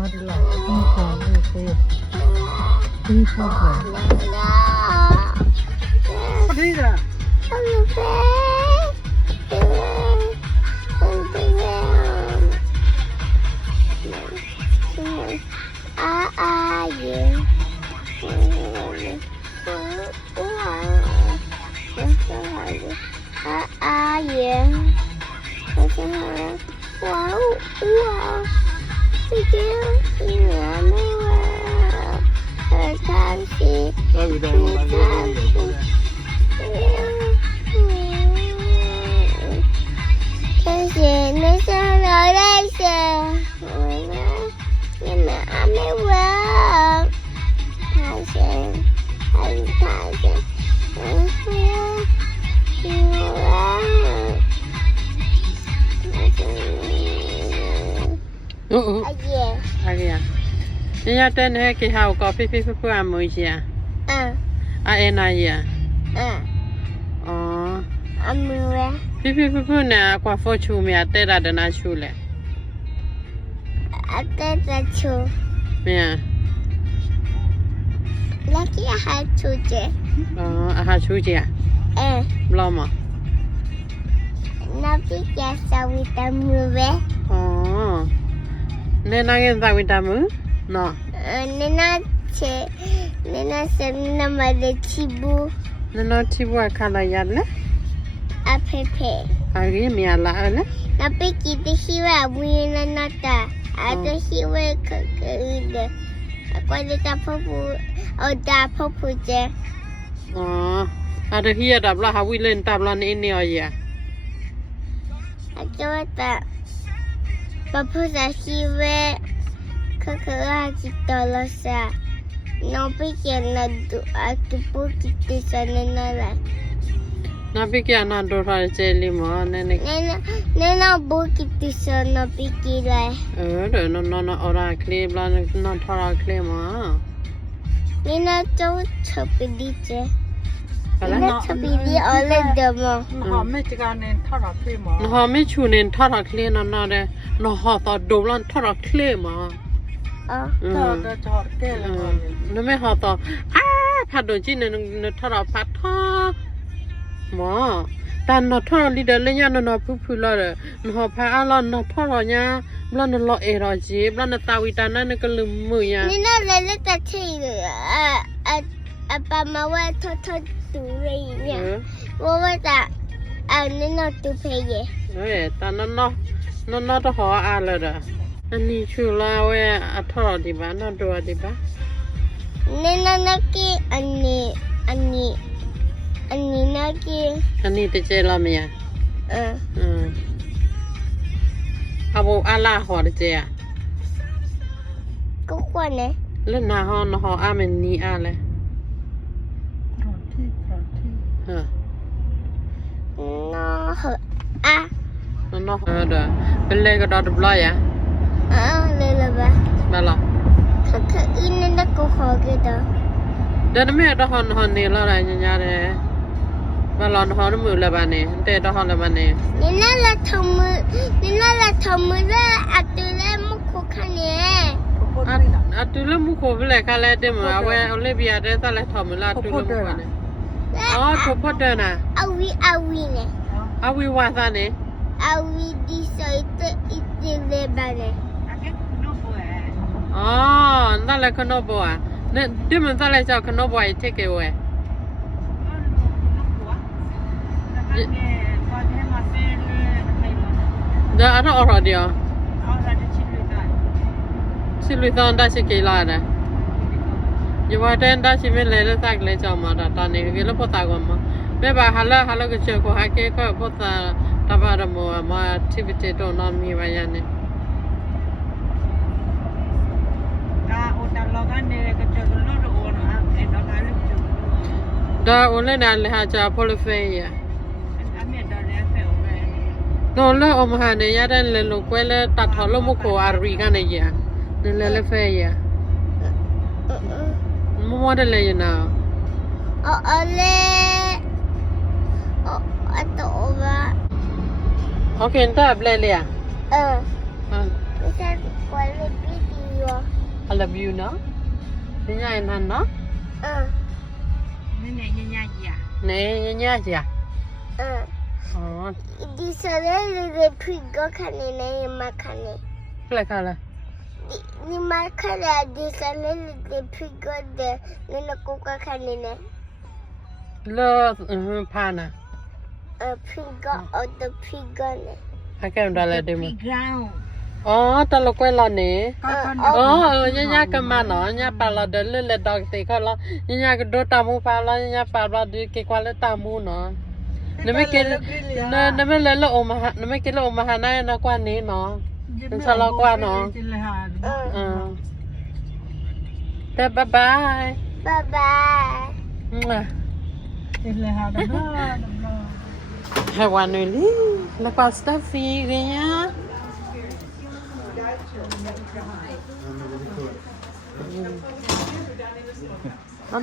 What is that? What is that? Nhà tên hay cái hào có phi phi phi phi à mới gì à? Em này à? Phi phi phi phi nè qua phố chú mẹ tên là đợt nào chú lệ? Tên là chú. Mẹ. Là cái hai chú chứ? Hai chú chứ à? Lo mà. Nó biết cái sao vì ta mua vé. Nên nó nghe sao vì ta mua? No. Nên nó sẽ nằm ở đây chibu. Nên nó chibu ở khá là yết lệ? Pepe. Cái mẹ là lệ? Nó biết cái gì vậy? Muốn nó ta. Ada hiwe ke aku ada tapu je. Ada hiya dah belah hawi len tab lan ini aja. Aku ada papu dah hiwe ke kita losa. Nampi kena aku pun kita sana nala. Nabi kia na dora jeli ma nene. Nena kita sana pikir lah. Rồi nó ora kle blan nó thora kle ma. Nena tu chopi di je. Nena chopi di oleh demo. Nó mấy cái nên thora kle ma. Nó mấy chú nên thora kle nó đây. Nó họ ta đồ blan thora kle ma. Thora kle là. Nó mấy họ ta phát đồ chi nên nó thora phát tho. Mà ta nó thọ đi đến lấy nhà nó phụ là nó phải ăn nó thọ nha bữa nó lọ rồi chứ bữa nó tao đi ta nó cái lùm mười nha nên nó lấy ta chơi bà mà qua thọ tủ rồi nha qua ta nên nó tủ phải vậy rồi ta nó to họ ăn rồi đó anh đi chua la về thọ đi ba nó đùa đi ba nên nó cái anh lagi. Ani terjadi lama ya. Abu Allah hor je. Kau ni? Lên na ho amen ni ale. Roti. No No ada. Beli ke dah belah ya? Lele ba. Belah. Kakak ini dah kau gitu. Dan me dah hon ni lah nya deh. Mà lon họ nó mưa là bà nè, tê đó họ là bà nè. Nên là thầm ra atu le mu ko khane. Atu le mu ko vle ka le de ma we ole bia de ta le thầm la atu le mu ko nè. Ko pot de na. Awi ne. Awi wa sa nè. Awi di so ite le ba nè. Na le kono bo à. Nè de man ta le cho kono bo ai take away. Dah ada orang dia. Silutan dah sikit lah dah. Jawatan dah sih meleleh tak le cuma dah tani. Kalau pota gama. Beba hala kecil ko hake ko pota tabara mo ma activity tu nami bayan ni. Dah oleh dah lihat aja polifei ya. Nó là ông hà này nhà đang lên lục quay lên đặt thọ lông một cổ ari cái này vậy nên lên phê vậy mua đây là gì nào lên tổ ba ok ta lên liền bây giờ quay lên video I love you နော်ညညနာနော်နည်းညညကြီးဒီစရဲလေးဖိကခနေနေမခနေ ခလာဒီမခလာဒီစရဲလေးဖိကတဲ့နကိုကခနေနေလောဖာနာဖိကအော်ဒဖိကနေအကဲဒါလည်းဒီမ ground တလကွဲလာနေညညကမနော်ညပါလာတယ်လေဒေါက်စီခလာညကဒိုတာမူပါလာညပါလာဒီကေကွာလက်တာမူနော်နမကေနမလဲလောမဟာနမကေလောမဟာနာနကွာနေနော်ဆလာကွာနော်တဲ့ဘိုင်ဘိုင်လေဟာဒါဟဲဝနူလီလက်ပါစတဖီရင်း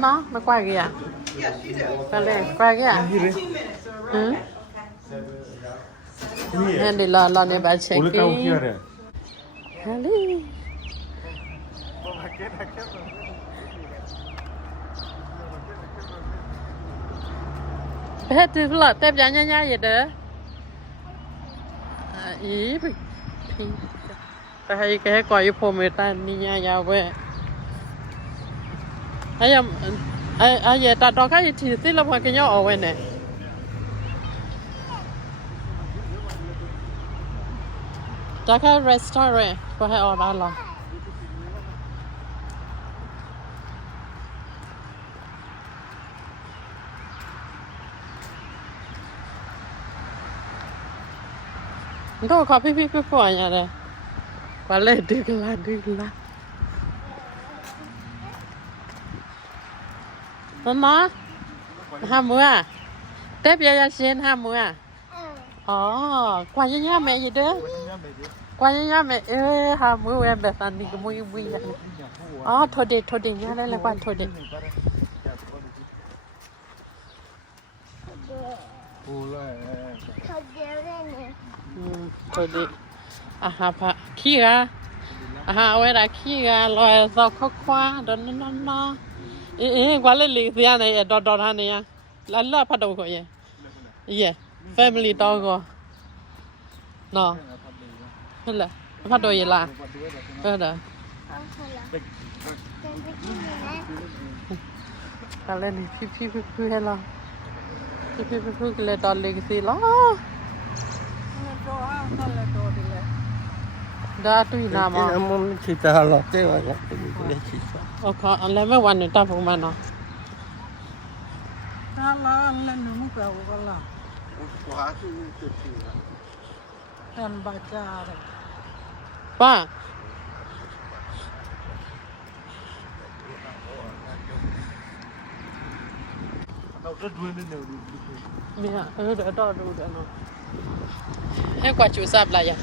နော်မကွာကြရကလည်းကွာကြရဒီလာနေပါချက်ကြီးဟဲလီဘယ်တူလာတက်ပြန်ညရတဲ့အေးแต่ให้แกก่อยพรมตานี่ยาวเว้ยไอ้ยตัดดอกก็ทีสิแล้วพอกินย่อเอาไว้เนี่ยจะแค่ร้านอาหารพอให้ออเดอร์หรอก็ขอพี่ๆป่วยอย่างไรว่าเล่ดึกละมาห้ามือเต็บยาเชนห้ามือกว่าย่าแม่ยี่เด้อกว่าย่าแม่ห้ามือเว้ยแบบนั้นนี่ก็มุยโทษเด็กย่าได้แล้วกว่าโทษเด็กโทษเด็กฮะพะขี้กะเวลาขี้กะลอยซอกคว้าดอนกว่าเลยเสียเนี่ยดอท่านเนี่ยแล้วพัดดูก็ยังfamily dog ก็เนาะนั่นแหละพัดดูยังล่ะเด้ออะไรนี่พี่ให้เราพี่ก็เลยดอนเล็กสิล่ะได้ตุยน้ำอ่ะมันคิดแต่หลอกเจ้าอะไรไม่คิดโอเคอะไรไม่วันนี้ตาผมมาเนาะน่ารักเล่นนุ่มเปล่าก็ล่ะขวาคือจุดที่แอนบาจาเลยป้าเราจะดูนี่เนี่ยเนี่ยเดี๋ยวดูเนาะให้กว่าจูซับอะไรอย่าง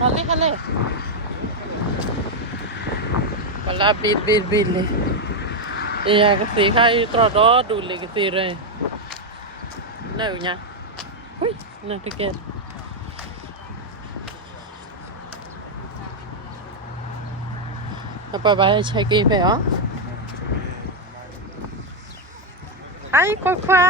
ฮัลโหลเวลาบิดเลยก็สีข้าตรอดดูเลยก็สีเลยน่าอยู่เนี่ยเฮ้ยน่าจะเกิดไปใช้กี่ไปอ๋อไอ้ควา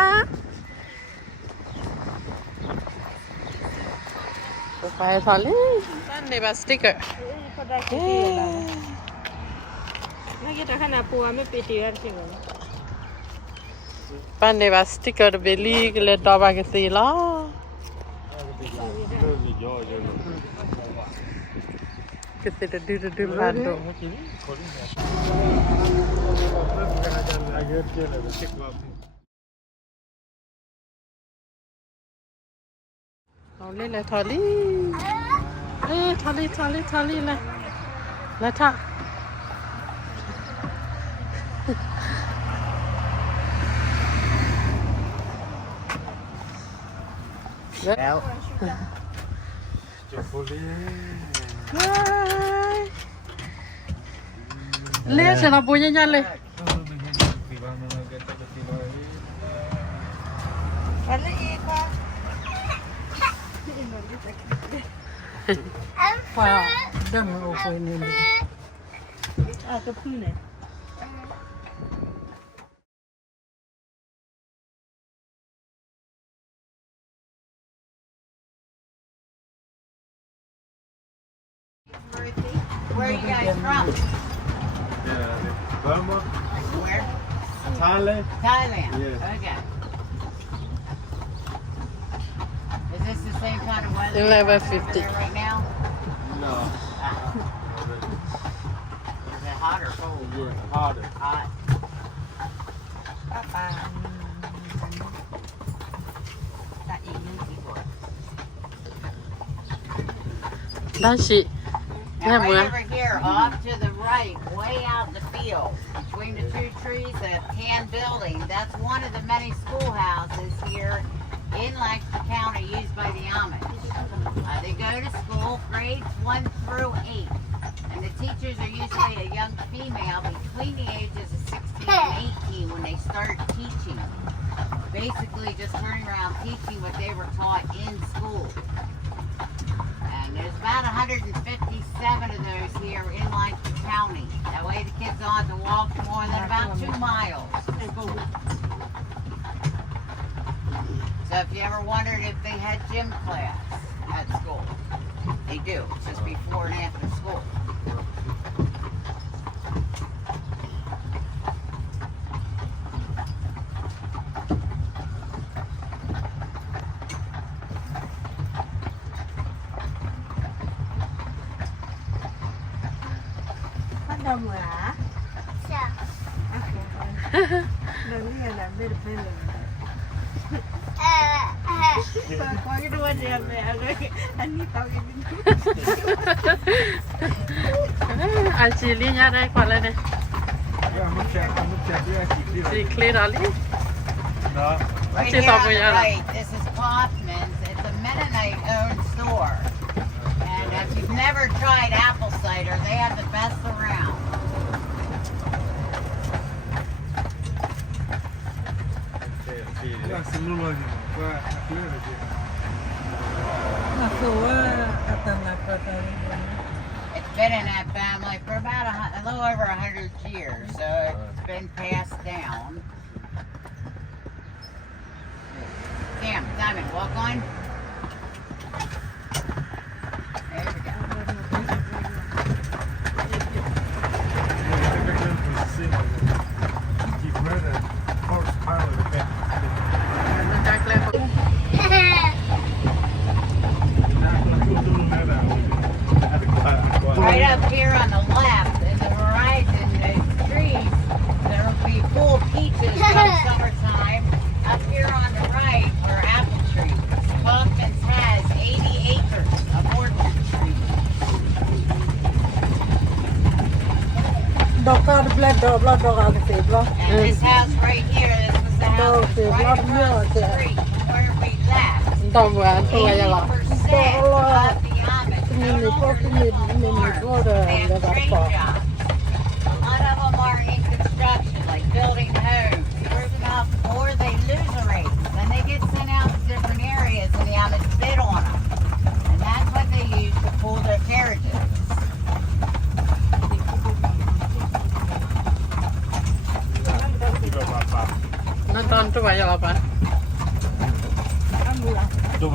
ไปทอลี่นั่นในบัสติกเกอร์น่าจะขนาดปัวไม่ปีตีกันจริงปันในบัสติกเกอร์เบลลี่ก็เลยดอบากสีล้อก็สิเดือดลานดูเอาเล่นเลยทอลี่ทอลี่เลยแล้วท่าแล้วจบเลยเลี้ยฉันเอาปุยยันเลยอะไรอีกวะว้าวเดิมโอ้โหนี่ ก็พื้นเนี่ย Where are you guys from? Burma, Where? Thailand. Thailand. Yeah. Okay. Is this the same kind of weather 11:50. over there right now? No. Is it hot or cold? Yeah, harder. Hot. ด้านชิ Now, Yeah, right well. over here, off to the right, way out in the field, between the two trees, a tan building, that's one of the many schoolhouses here in Lancaster County used by the Amish. They go to school grades 1 through 8, and the teachers are usually a young female between the ages of 16 and 18 when they start teaching. Basically just turning around teaching what they were taught in school. And there's about 157 of those here in Lancaster County. That way the kids don't have to walk more than about 2 miles. So if you ever wondered if they had gym class at school, they do. It's just before and after school. anh chị liên nha đây còn lại này chị clear đó đi No. Right Just here on over the here. right, this is Kaufman's. It's a Mennonite-owned store. And if you've never tried apple cider, they have the best around. Yeah, similar. It's been in that family for about a little over 100 years, so it's been passed down. Damn, Diamond, walk on. There we go. Right up here on the left, in the horizon, the trees, there will be full peaches come summertime. Up here on the right are apple trees. Kaufman's has 80 acres of orchard trees. ดอกก็เบลดดอกดอกอะไรเสร็จแล้ว And this house right here, this was the house Okay, right lot across more the there. street from where we left. ดอกบัวตัวใหญ่หรอ 80% of the Amish Mini, don't own pochi, their mini, own mini, farms. water, They have and trade that's all. jobs. A lot of them are in construction, like building homes. There's enough, or they lose a race. Then they get sent out to different areas and the Amish bid on them. And that's what they use to pull their carriages. นั่นตอนตัวใหญ่หรอปะ นั่นตั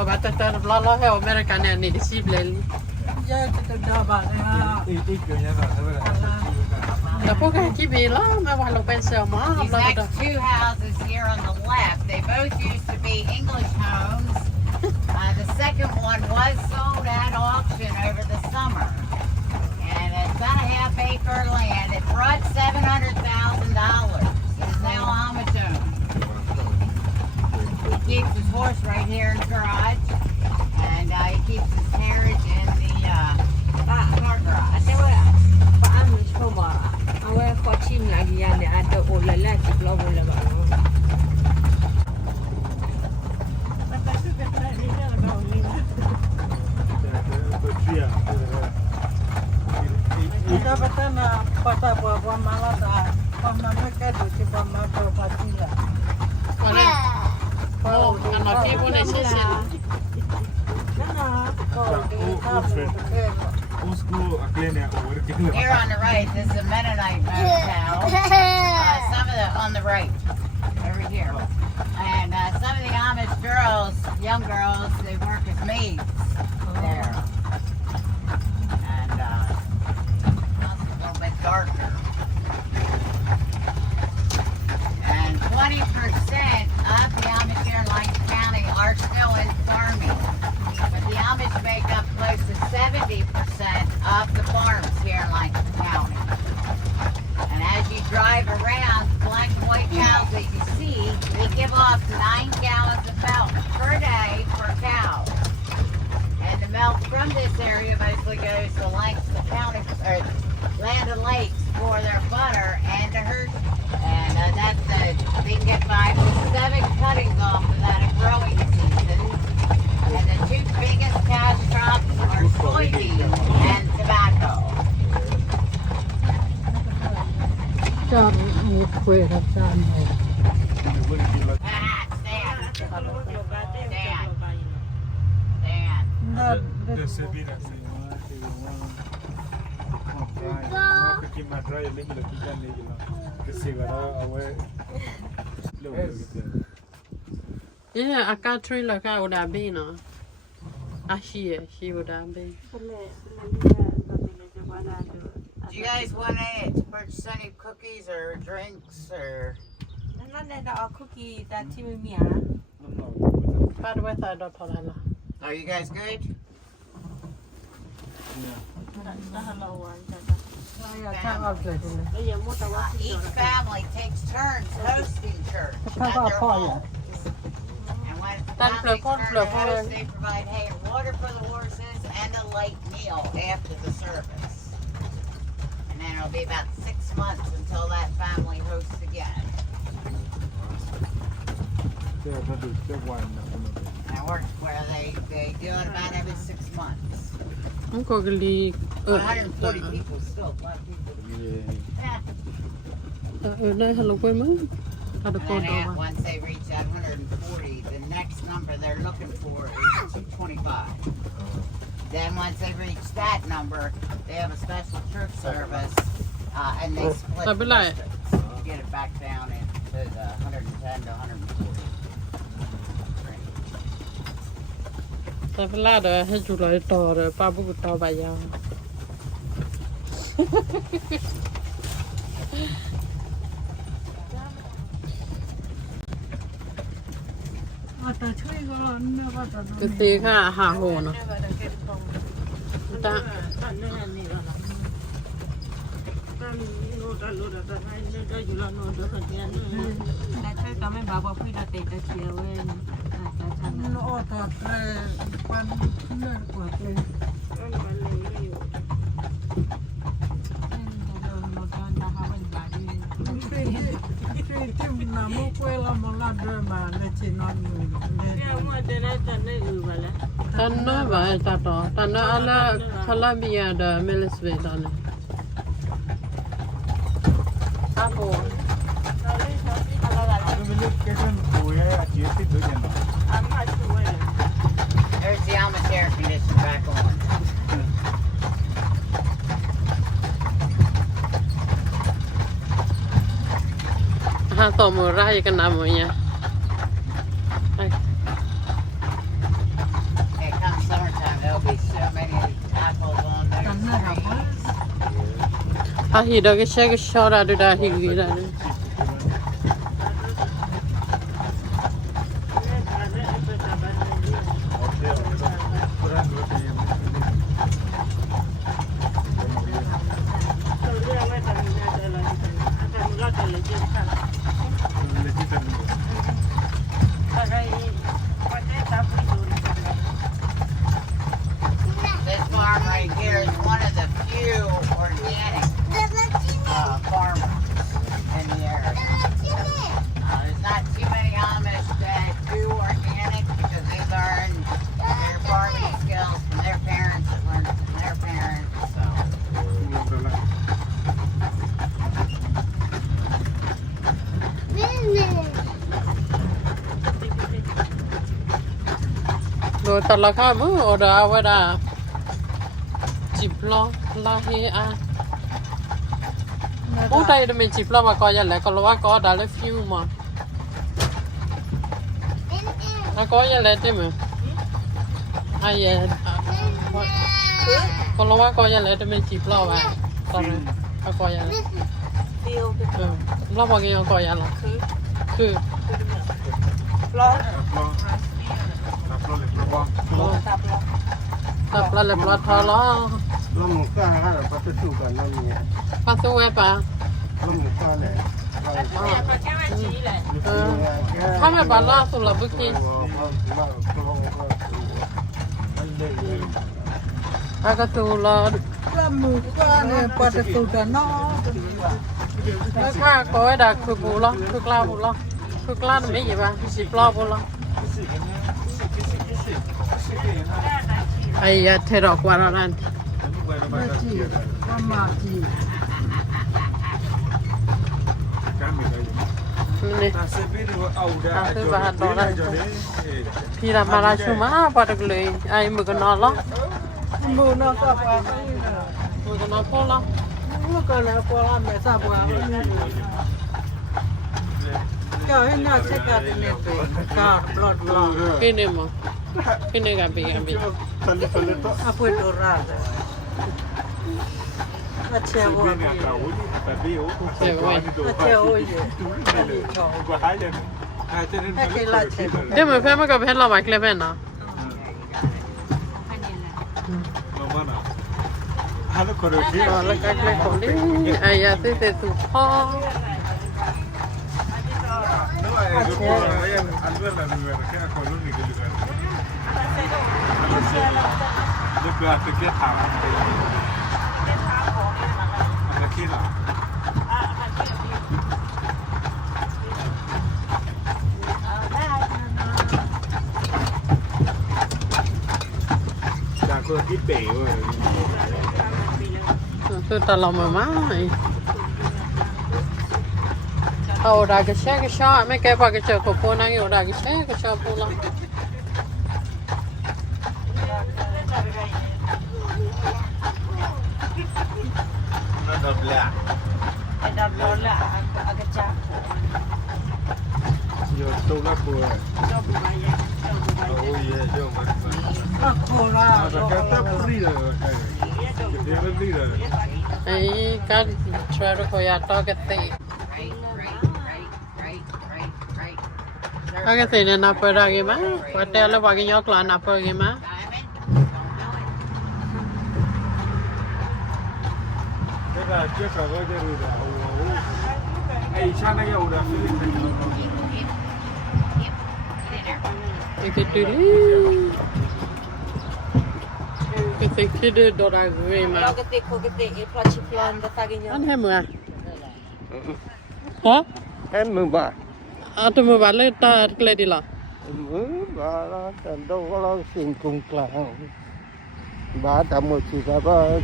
วบัตรจะล้อให้อเมริกันเนี่ยนี่ดิชิบเลย เยอะจะดาบะเนี่ย แต่พวกแกกี่ปีแล้วไม่ว่าเราเป็นเซลมา These เรา next two houses here on the left, they both used to be English homes. The second one was sold at auction over the summer. And it's about a half-acre land. It brought $700,000. It's now Amish owned. He keeps his horse right here in the garage. And he keeps his carriage in the car garage. ป้าไม่ชอบว่าเอาไว้ขอชิมหลังยันเนี่ยอาจจะโอนละแรกจิบเราโอนละบ้าง Ika bata na pata buah malah dah. Pama mereka tu cuba makan pati lah. คนนั้นคนนั้นที่พวกในชื่อเซน Old school, I clean that over the Here on the right, this is a Mennonite motel. Some of the on the right, over here. And some of the Amish girls, young girls, they work as maids there. And it's a little bit darker. And 20% of the Amish here in Lake County are still in farming. But the Amish make up close to 70% of the farms here in Lake County. And as you drive around, black and white cows that you see, they give off 9 gallons of milk per day per cow. And the milk from this area basically goes to Langston County, or Land O'Lakes for their butter and to herd. And they can get 5 to 7 cuttings off of that in growing season. And the 2 biggest cash crops are soybean and tobacco. จานมีคุยกับจานเลย Stand. Stand. Yeah, I got 3 like I would have been on. She would have been. Do you guys want to purchase any cookies or drinks or? By the way, I don't know. Are you guys good? Each family takes turns hosting church at their home. And when the family turn to host, they provide hay and water for the horses and a light meal after the service. And then it'll be about 6 months until that family hosts again. And it works where they do it about every 6 months. I'm going to leave. 140 people still, a lot of people. Yeah. Hello, women. And then once they reach that 140, the next number they're looking for is 225. Then once they reach that number, they have a special church service, and they split the distance. You get it back down into the 110 to 140. Tại vì là đó hay chủ lại tỏ rồi ba bố tỏ bà già. Cái tí khá hà hồ nó. Ta. nó thật là quan nơi của tôi Tim na mo kwela mo la do ma le chi non mu le Tan nó vậy ta đó, tan nó ala Colombia da Melisve đó này. Ako. There's the Amish air conditioner back on. Ha to mo ra cái nam rồi nha. It comes summertime, there'll be so many apples on those trees. Ha hi đó cái xe cái short ra được hi gì ra. This farm right here is one of the few organic farmers in the ตลอดข้ามือโอดาว่าดาจิบล้อลาเฮอาโอ้ได้ไม่จิบล้อมาก็ยันแหละก็รู้ว่าก็ได้เลยฟิวมาแล้วก็ยันแหละใช่ไหมไอ้ยันก็รู้ว่าก็ยันแหละไม่จิบล้อไปตอนนี้ก็ยันเราบอกยังก็ยันหรอคือ tập là lập lọt thò lo lo một cái hay là bắt đầuกันloมี pas su e pa lo một cái nàyถ้าไม่บ้านล่าสุดละบึกทีถ้าก็สูละ ละมือก็เนี่ยปัดตูกันเนาะ แล้วข้าก็ไอ้ดักคือปูละคือกล้าปูละคือกล้าไม่หยิบอ่ะสิบล้อปูละไอ้ยาเทรอกวาระนั่น มาจีก็มาจี นี่คือบ้านดอลลาร์พี่รามาราชูมาปาดเลยไอ้มือกันนอนละ มือนก็ไป มือกันนอนพอละ มือก็แล้วพอละแม่ทราบว่าก็ให้น่าเช็คกันเนี่ยไปก็ปลอดภัย กินเนี่ยมั้งกินเนี่ยกันไปกันไป a poi dorate a c'è oggi che là c'è เดี๋ยวมันเพิ่มมากับเพื่อนเราไหมเคลเวนนะแล้วก็เคลคนนี้ไอ้ยาสิเตสุพ่อคือตลอดมาไม่เอาดากเช่ก็ชอบไม่แก่ปากก็เจอคนนั่งอยู่ดากเช่ก็ชอบพูดละancora ไอ้การช่วยเราขยันต่อกันตี Right. Agak sini napa lagi mah? Hotel lah bagi nyoklah napa lagi mah? Itu tu dorang gue mah. Kalau ketik pelaci pelan datangnya. An hem ah? Hah? em mừng bà Atau mau balik tak kelihatan di lah. mừng bà là tận đâu có lo xin cùng clang bà tầm một chỉ là bà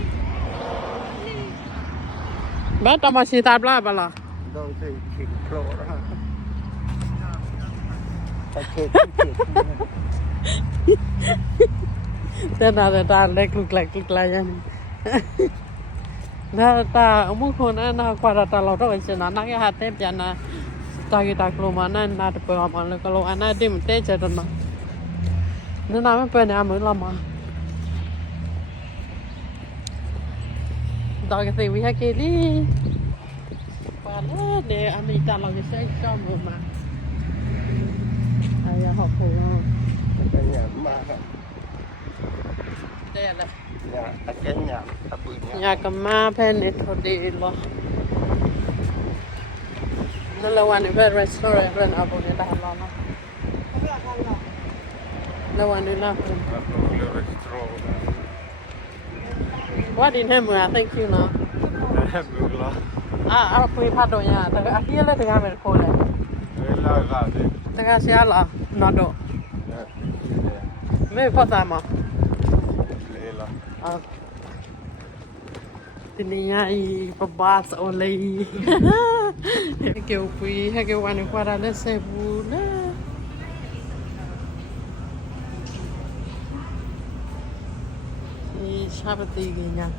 Bah, tak masih tak belah belah. đâu thì chỉ pro đó ta chết Saya dah dah lek lek yang ni. Dah dah umur kona nak kuat dah lalu tu macam nak yang hati piana. Tak kita keluar mana nak pergi mana kalau anak dia mesti jadi nak. Ni nama pergi ambil lama. Dah kita lihat kiri. Pada dia ambil tak lagi saya kamu mah. Ayah hok pulang. cái nhà mà Dia lah. cái nhà ta bự nhà Ya kema pen itu di lo. Lawan itu restoran pen apa ni dah lama. Lawan itu lah. What in him? Thank you lah. Aku ipadonya. Tapi akhirnya le tengah merkole. Tengah siapa? Nado. Mei pertama. Tininya pebas oleh. Kau pergi, kau anu pada le sebulan. ชาปตีกันยัง